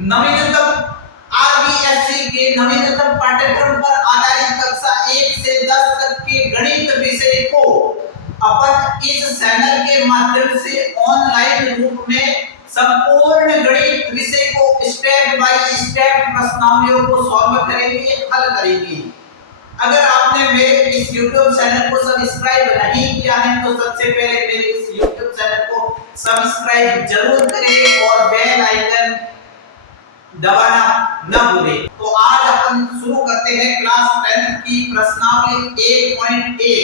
नवीनतम आरबीएससी के नवीनतम पाठ्यक्रम पर आधारित कक्षा 1 से 10 तक के गणित विषय को अपन इस चैनल के माध्यम से ऑनलाइन रूप में संपूर्ण गणित विषय को स्टेप बाय स्टेप प्रश्नावलियों को सॉल्व करेंगे, हल करेंगे। अगर आपने मेरे इस YouTube चैनल को सब्सक्राइब नहीं किया है तो सबसे पहले मेरे इस YouTube चैनल को सब्सक्राइब जरूर करें और बेल आइकन दबाना न भूलें। तो आज अपन शुरू करते हैं क्लास 10 की प्रश्नावली 1.1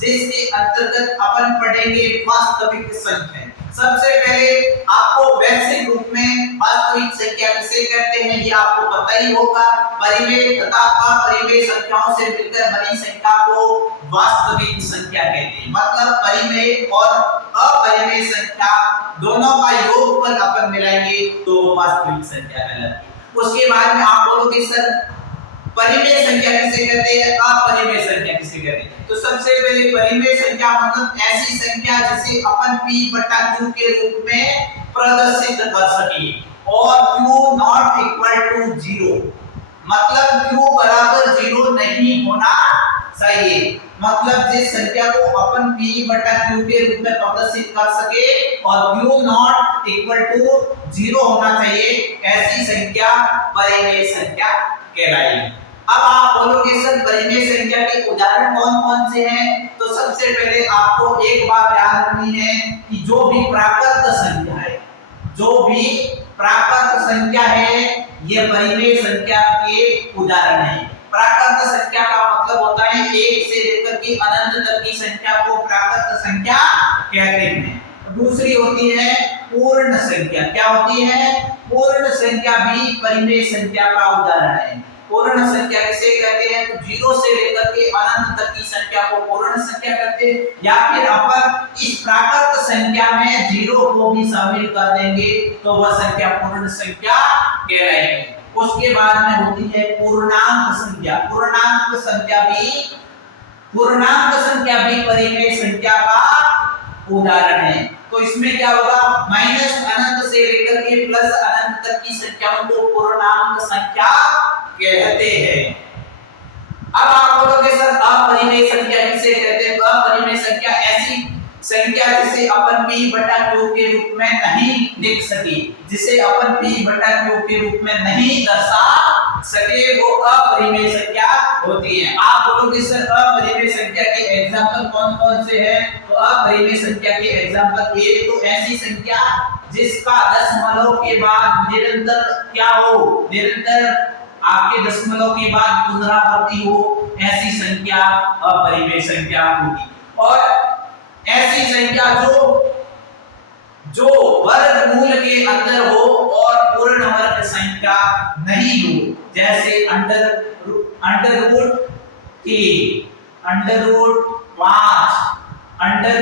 जिसके अंतर्गत अपन पढ़ेंगे वास्तविक संख्या। सबसे पहले आपको बेसिक रूप में वास्तविक संख्या किसे कहते हैं ये आपको पता ही होगा। परिमेय तथा अपरिमेय संख्याओं से मिलकर बनी संख्या को वास्तविक संख्या कहते हैं। मतलब परिमेय और अपरिमेय संख्या दोनों का योगफल अपन मिलाएंगे तो वास्तविक संख्या कहलाती है। उसके बाद में आप बोलोगे सर परिमेय संख्या किसे कहते हैं, अपरिमेय संख्या किसे कहते हैं। तो सबसे पहले परिमेय संख्या मतलब ऐसी संख्या जिसे अपन p बटा q के रूप में प्रदर्शित कर सके और q नॉट इक्वल टू 0 मतलब q बराबर 0 नहीं होना चाहिए। मतलब जिस संख्या को अपन p बटा q के रूप में प्रदर्शित कर सके और q नॉट इक्वल टू 0 होना चाहिए, ऐसी संख्या परिमेय संख्या कहलाएगी। अब आप बोलोगे सर परिमेय संख्या के उदाहरण कौन-कौन से हैं? तो सबसे पहले आपको एक बात याद रखनी है कि जो भी प्राकृत संख्या है, ये परिमेय संख्या के उदाहरण है। प्राकृत संख्या का मतलब होता है 1 से लेकर के अनंत तक की संख्या को प्राकृत संख्या कहते हैं। दूसरी होती है पूर्ण संख्या। क्या होती है? पूर्ण संख्या भी परिमेय संख्या का उदाहरण है। पूर्ण संख्या किसे कहते हैं? तो 0 से लेकर के अनंत तक की संख्या को पूर्ण संख्या कहते हैं। या फिर अपन इस प्राकृत संख्या में 0 को भी शामिल कर देंगे तो वह संख्या पूर्ण संख्या कहलाएगी। उसके बाद में होती है पूर्णांक संख्या। पूर्णांक संख्या भी परिमेय संख्या का उदाहरण है। तो इसमें क्या होगा? माइनस अनंत से लेकर के प्लस अनंत तक की संख्याओं को पूर्णांक संख्या कहते हैं। अब आप बोलोगे सर अपरिमेय संख्या किसे कहते हैं? अपरिमेय संख्या ऐसी संख्या जिसे अपन p बटा q के रूप में नहीं लिख सके, जिसे अपन p बटा q के रूप में नहीं दर्शा सके, वो अपरिमेय संख्या होती है। आप बोलोगे सर अपरिमेय संख्या के एग्जांपल कौन-कौन से हैं? तो अपरिमेय संख्या के एग्जांपल एक तो ऐसी संख्या जिसका दशमलव के बाद निरंतर क्या हो, निरंतर आपके दशमलव के बाद पुनरावृत्ति हो, ऐसी संख्या अपरिमेय संख्या होगी। और ऐसी संख्या जो वर्गमूल के अंदर हो और पूर्ण वर्ग संख्या नहीं हो, जैसे अंडर रूट 5, अंडर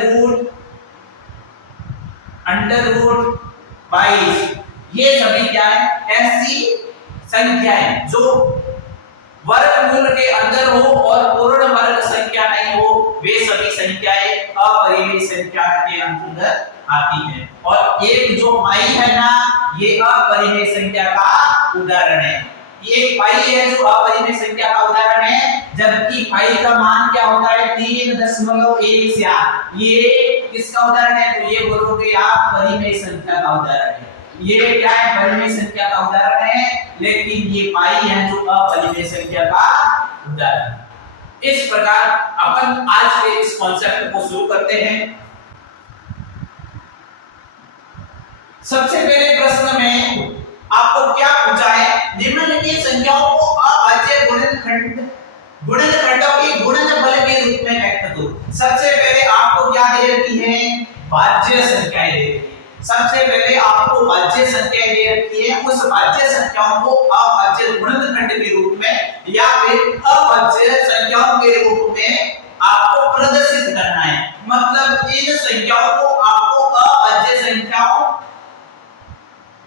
रूट 22, ये सभी क्या है? ऐसी संख्याएं जो वर्गमूल के अंदर हो और पूर्ण वर्ग संख्या नहीं हो, वे सभी संख्याएं अपरिमेय संख्या के अंतर्गत आती हैं। और एक जो पाई है ना, ये अपरिमेय संख्या का उदाहरण है। ये पाई है जो अपरिमेय संख्या का उदाहरण है, जबकि पाई का मान क्या होता है? 3.14। ये किसका उदाहरण है? तो ये बोलोगे आप परिमेय संख्या का उदाहरण है। ये क्या है? परिमेय संख्या का उदाहरण है, लेकिन ये पाई है जो अपरिमेय संख्या का उदाहरण है। इस प्रकार अपन आज के इस कॉन्सेप्ट को शुरू करते हैं। सबसे पहले प्रश्न में आपको क्या पूछा है? निम्नलिखित संख्याओं को अभाज्य गुणनखंडों के गुणनफल के रूप में व्यक्त करो। सबसे पहले आपको क्या दे रखी है? भाज्य संख्याएं दे रखी है। सबसे पहले आपको भाज्य संख्याएं दे रखी है, उस भाज्य संख्याओं को अभाज्य गुणनखंड के रूप में या फिर अभाज्य संख्याओं के रूप में आपको प्रदर्शित करना है। मतलब इन संख्याओं को आपको अभाज्य संख्याओं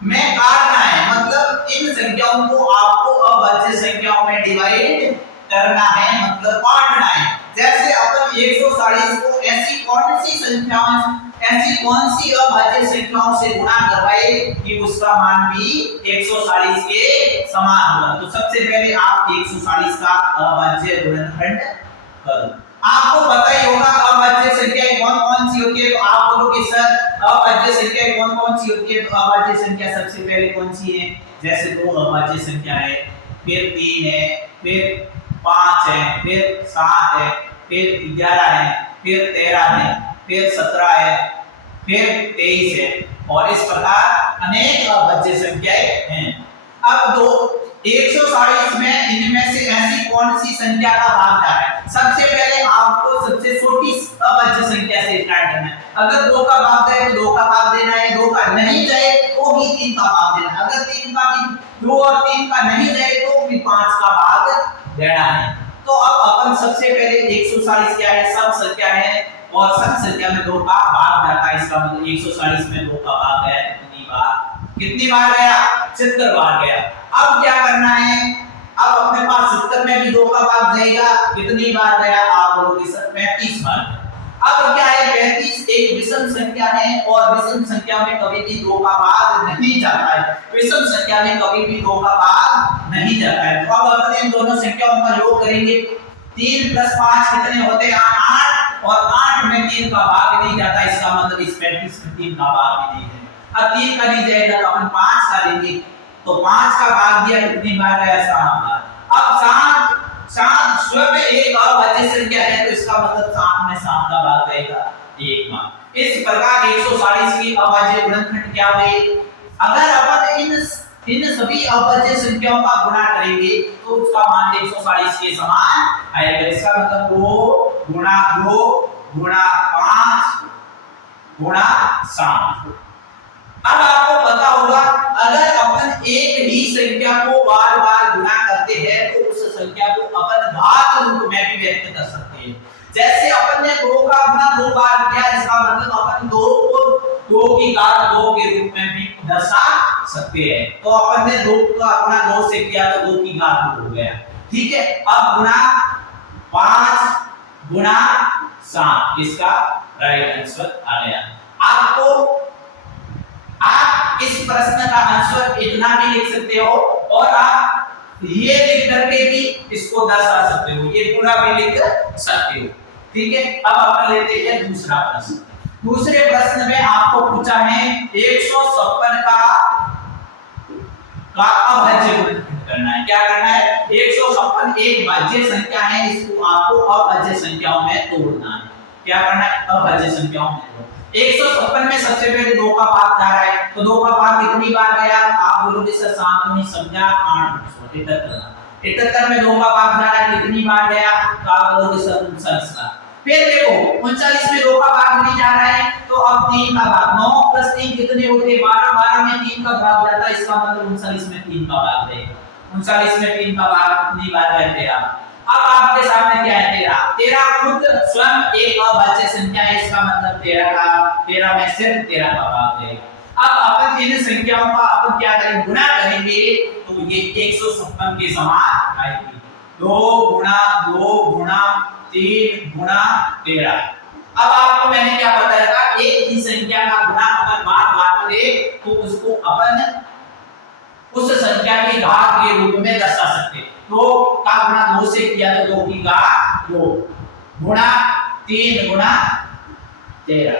में काटना है, मतलब इन संख्याओं को आपको अभाज्य संख्याओं में डिवाइड करना है, मतलब बांटना है। जैसे अपन 140 को ऐसी कौन सी संख्याएं ऐसी कौन सी अभाज्य संख्याओं से गुणा करवाए कि उसका मान भी 140 के समान होगा। तो सबसे पहले आप 140 का अभाज्य गुणनखंड करो। आपको पता ही होगा अभाज्य संख्याएं कौन-कौन सी होती है, तो आप बोलोगे सर अभाज्य संख्याएं कौन-कौन सी होती है, तो अभाज्य संख्या सबसे पहले कौन सी है, जैसे दो अभाज्य संख्या है, फिर 3 है, फिर 5 है, फिर 7 है, फिर 11 है, फिर 13 है, फिर 17 है, फिर 23 है, और इस प्रकार अनेक अभाज्य संख्याएं हैं। अब दो 140 में इनमें से ऐसी कौन सी संख्या का भाग जा रहा है, सबसे पहले आपको सबसे छोटी अभाज्य संख्या से स्टार्ट करना है। अगर 2 का भाग जाए तो 2 का भाग देना है, 2 का नहीं जाए तो भी 3 का भाग देना है, अगर 3 का भी 2 और 3 का नहीं जाए तो भी 5 का भाग देना है। तो अब अपन सबसे पहले 140 क्या है, सम संख्या है और सम संख्या में 2 का भाग जाता है, इसका मतलब 140 में 2 का भाग गया कितनी बार गया, 70 बार गया। अब क्या करना है, अब अपने पास 70 में भी 2 का भाग जाएगा, कितनी बार गया, आप बोलोगे सर 35 बार। अब क्या है, 35 एक विषम संख्या है और विषम संख्या में कभी भी 2 का भाग नहीं जाता है, विषम संख्या में कभी भी 2 का भाग नहीं जाता है। तो अब अपन इन दोनों संख्याओं का योग करेंगे, 3 + 5 कितने होते हैं, 8, और 8 में 3 का भाग नहीं जाता, इसका मतलब इस 35 में 3 का भाग भी नहीं है। अब 3 का नहीं जाएगा तो अपन 5 का लेंगे, तो 5 का भाग दिया कितनी बार गया, 7 बार। अब 7 स्वयं एक अभाज्य संख्या है, तो इसका मतलब 7 में 7 का भाग जाएगा 1 बार। इस प्रकार 140 की अभाज्य गुणनखंड क्या हुए, अगर अपन इन सभी अभाज्य संख्याओं का गुणा करेंगे तो उसका मान 140 के समान आएगा। इसका मतलब 2 गुणा 2 गुणा 5 गुणा 7। अब आपको पता होगा अगर अपन एक ही संख्या को बार-बार गुणा करते हैं तो उस संख्या को अपन घात रूप में भी व्यक्त कर सकते हैं। जैसे अपन ने 2 का गुणा 2 बार किया, इसका मतलब अपन 2 को 2 की घात 2 के रूप में भी दर्शा सकते हैं। तो अपन ने 2 का गुणा 2 से किया तो 2 की घात 2 हो गया, ठीक है। अब गुणा 5 गुणा 7, इसका राइट आंसर आ गया। आप इस प्रश्न का आंसर इतना भी लिख सकते हो और आप ये लिख करके भी इसको दर्शा सकते हो, ये पूरा भी लिख सकते हो, ठीक है। अब अपन लेते हैं दूसरा प्रश्न। दूसरे प्रश्न में आपको पूछा है 156 का अभाज्य गुणनखंड करना है। क्या करना है, 156 एक भाज्य संख्या है, इसको आपको अभाज्य संख्याओं में तोड़ना है। क्या करना है, अभाज्य संख्याओं में तोड़ना। 156 में सबसे पहले 2 का भाग जा रहा है, तो 2 का भाग कितनी बार गया, आप बोलोगे सर 7 नहीं समझा, 8 73 में 2 का भाग जा रहा है, कितनी बार गया, तो आप बोलोगे सर 39 का। फिर देखो 39 में 2 का भाग नहीं जा रहा है, तो अब 3 का भाग, 9 + 3 कितने होते हैं, 12, 12 में 3 का भाग जाता है, इसका मतलब 39 में 3 का भाग जाएगा। 39 में 3 का भाग कितनी बार गया, 13। अब आपके सामने क्या है, 13 खुद स्वयं एक अभाज्य संख्या है, इसका मतलब 13 में सिर्फ 13 का भाग जाएगा। अब अपन इन संख्याओं का अपन क्या करेंगे, गुणा करेंगे, तो ये 156 के समान आएगी। 2 गुणा 2 गुणा 3 गुणा 13। अब आपको मैंने क्या बताया था, एक ही संख्या का गुणा अपन बार-बार करें तो उसको अपन उस संख्या की घात के रूप में दर्शा सकते हैं। 2 का गुणा 2 से किया तो 2 की घात 2 गुणा 3 गुणा 13।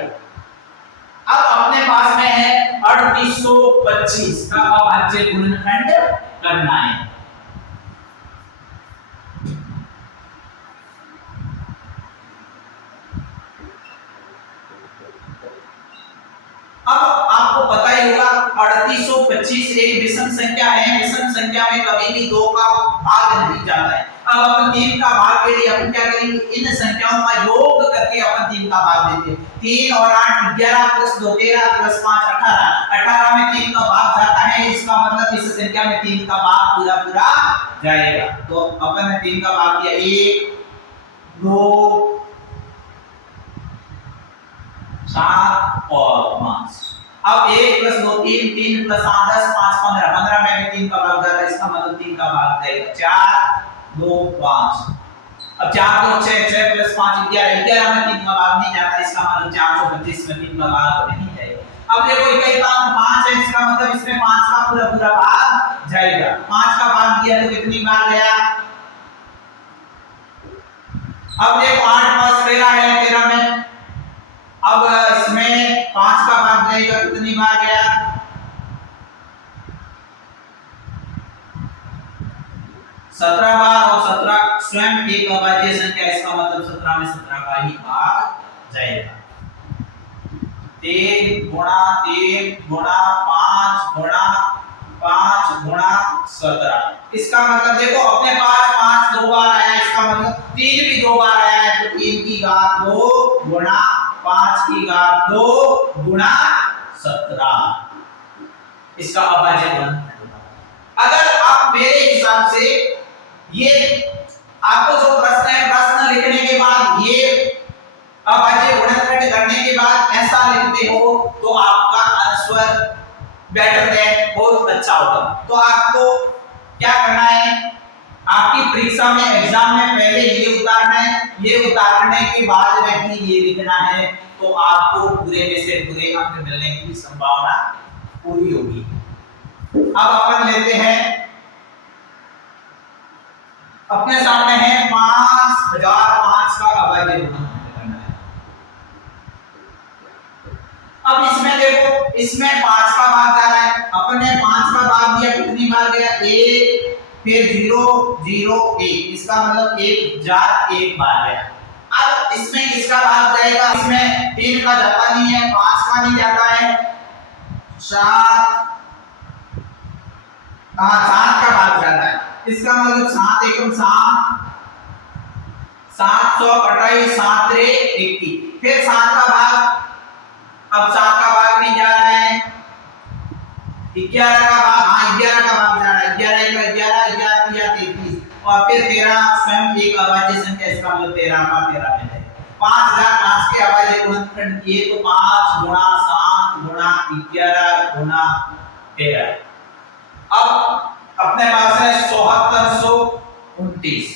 अब अपने पास में है 3825 का अभाज्य गुणनखंड करना है। अब आपको पता ही होगा 3825 एक विषम संख्या है, विषम संख्या में कभी भी 2 का भाग नहीं जाता है। अब अपन 3 का भाग के लिए अपन क्या करेंगे, इन संख्याओं का योग करके अपन 3 का भाग देते हैं। 3 और 8 11 + 2 13 + 5 18, 18 में 3 का भाग जाता है, इसका मतलब इस संख्या में 3 का भाग पूरा पूरा जाएगा। तो अपन ने 3 का भाग दिया, 1 2 7 और 5। अब 1 + 2 3, 3 + 8 10, 5 15, 15 में भी 3 का भाग जाता है, इसका मतलब 3 का भाग जाएगा, 4 2 5। अब 4 2 6 6 प्लस 5 11 11 में 3 का भाग नहीं जाता, इसका मतलब 425 में 3 का भाग नहीं जाएगा। अब देखो इकाई का 5 है, इसका मतलब इसमें 5 का पूरा पूरा भाग जाएगा। 5 का भाग दिया तो कितनी बार गया? अब देखो 8 5 13 है, 13 में अब इसमें 5 का भाग जाएगा, कितनी बार गया? 17 बार, और 17 स्वयं एक अभाज्य संख्या, इसका मतलब 17 में 17 का ही भाग जाएगा। 3 गुणा 3 गुणा 5 गुणा 5 गुणा 17, इसका मतलब देखो अपने पास 5 दो बार आया, इसका मतलब 3 भी दो बार आया है, तो 3 की घात 2 गुणा 5 की घात 2 गुणा 17, इसका अभाज्य गुणनखंड। अगर आप मेरे हिसाब से ये आपको जो प्रश्न है, प्रश्न लिखने के बाद ये अभाज्य गुणनखंड करने के बाद ऐसा लिखते हो तो आपका आंसर बेटर देन बहुत अच्छा होगा। तो आपको क्या करना है, आपकी परीक्षा में एग्जाम में पहले ये उतारना है, ये उतारने के बाद में ही ये लिखना है, तो आपको पूरे में से पूरे अंक मिलने की संभावना पूरी होगी। अब अपन लेते हैं, अपने सामने है 5005 का अभाज्य गुणनखंड करना है। अब इसमें देखो, इसमें 5 का भाग जा रहा है, अपन ने 5 का भाग दिया, कितनी बार गया? 1 फिर 0 0 1, इसका मतलब 1 जार 1 बार गया। अब इसमें किसका भाग जाएगा? इसमें 3 का जाता नहीं है, 5 का नहीं जाता है, 7 का भाग जाता है, इसका मतलब 7 एकम 7, 700 कटाई 7 रे 21, फिर 7 का भाग, अब 7 का भाग नहीं जा रहा है, 11 का भाग, हाँ 11 का भाग जा रहा है, 11 का 11 11 या 33, और फिर 13 स्वयं एक अभाज्य संख्या, इसका मतलब 13 का 13 में है। 5005 के अभाज्य गुणनखंड किए तो 5 गुणा 7 गुणा 11 गुणा 13, अब अपने पास है 7429,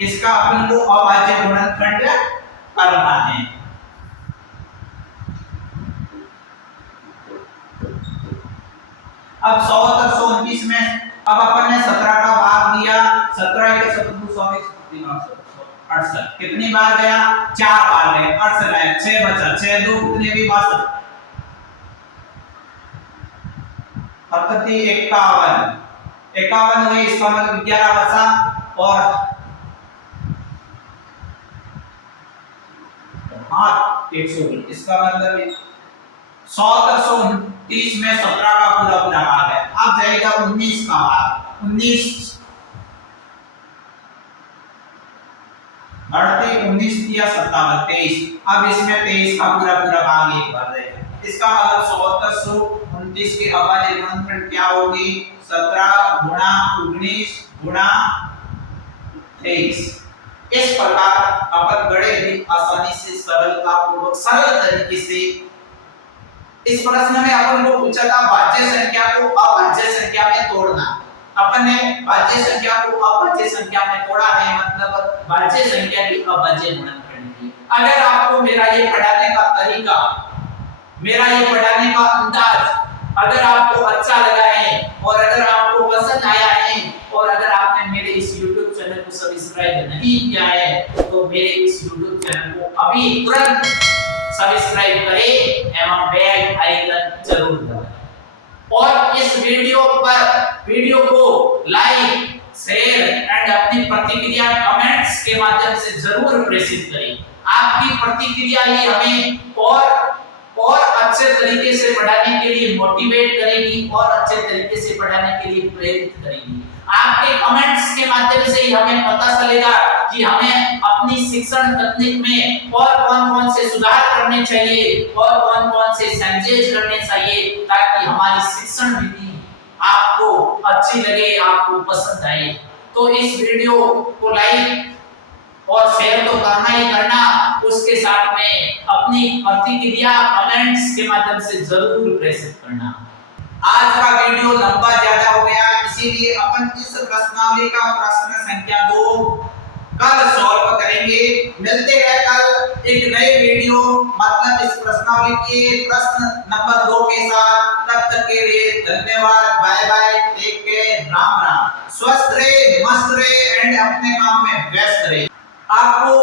इसका अपन को अभाज्य गुणनखंड करना है। अब 7429 में अब अपन ने 17 का भाग दिया, 17 के 68, कितनी बार गया? 4 बार गया, 68 आया, 6 बचा, 6 2 कितने भी 62, 51 51 हुए, इसका मतलब 11 बचा, और हाँ 120, इसका मतलब 7429 में 17 का पूरा पूरा भाग है। अब जाएगा 19 का भाग, 19 बढ़ते 19 दिया 57 23, अब इसमें 23 का पूरा पूरा भाग एक बार जाएगा, इसका मतलब 7429 के अभाज्य गुणनखंड क्या होगी? 17 गुणा 19 गुणा 23। इस प्रकार अपन बड़े ही आसानी से सरल तरीके से इस प्रश्न में अपन को पूछा था भाज्य संख्या को अभाज्य संख्या में तोड़ना। अपन ने भाज्य संख्या को अभाज्य संख्या में तोड़ा है, मतलब भाज्य संख्या की अभाज्य गुणनखंड की। अगर आपको मेरा ये पढ़ाने का तरीका, मेरा ये पढ़ाने का अंदाज अगर आपको अच्छा लगा है और अगर आपको पसंद आया है और अगर आपने मेरे इस YouTube चैनल को सब्सक्राइब नहीं किया है तो मेरे इस YouTube चैनल को अभी तुरंत सब्सक्राइब करें एवं बेल आइकन जरूर दबाएं और इस वीडियो को लाइक शेयर एंड अपनी प्रतिक्रिया कमेंट्स के माध्यम से जरूर प्रेषित करें। आपकी प्रतिक्रिया ही हमें और अच्छे तरीके से पढ़ाने के लिए मोटिवेट करेगी और अच्छे तरीके से पढ़ाने के लिए प्रेरित करेगी। आपके कमेंट्स के माध्यम से ही हमें पता चलेगा कि हमें अपनी शिक्षण तकनीक में और कौन-कौन से सुधार करने चाहिए और कौन-कौन से संशोधन करने चाहिए ताकि हमारी शिक्षण विधि आपको अच्छी लगे, आपको पसंद आए। तो इस वीडियो को लाइक और शेयर तो करना ही करना, उसके साथ में अपनी प्रतिक्रिया कमेंट्स के माध्यम से जरूर प्रेषित करना। आज का वीडियो लंबा ज्यादा हो गया, इसीलिए अपन इस प्रश्नावली का प्रश्न संख्या 2 कल सॉल्व करेंगे। मिलते हैं कल एक नए वीडियो मतलब इस प्रश्नावली के प्रश्न नंबर 2 के साथ। तब तक के लिए धन्यवाद, bye bye, take care, Ram Ram. स्वस्थ रहे, मस्त रहे एंड अपने काम में व्यस्त रहे। आपको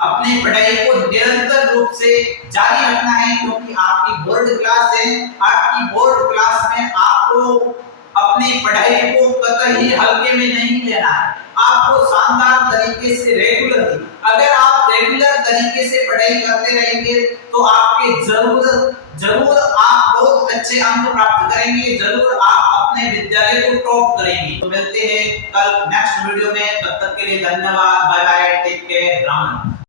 अपनी पढ़ाई को निरंतर रूप से जारी रखना है क्योंकि आपकी बोर्ड क्लास है। आपकी बोर्ड क्लास में आपको अपनी पढ़ाई को कतई हल्के में नहीं लेना है। आपको शानदार तरीके से रेगुलरली, अगर आप रेगुलर तरीके से पढ़ाई करते रहेंगे तो आपके जरूर आप बहुत अच्छे अंक प्राप्त करेंगे, जरूर आप अपने विद्यालय को टॉप करेंगे। तो मिलते हैं कल नेक्स्ट वीडियो में, तब तक के लिए धन्यवाद, bye bye, take care, Ram Ram.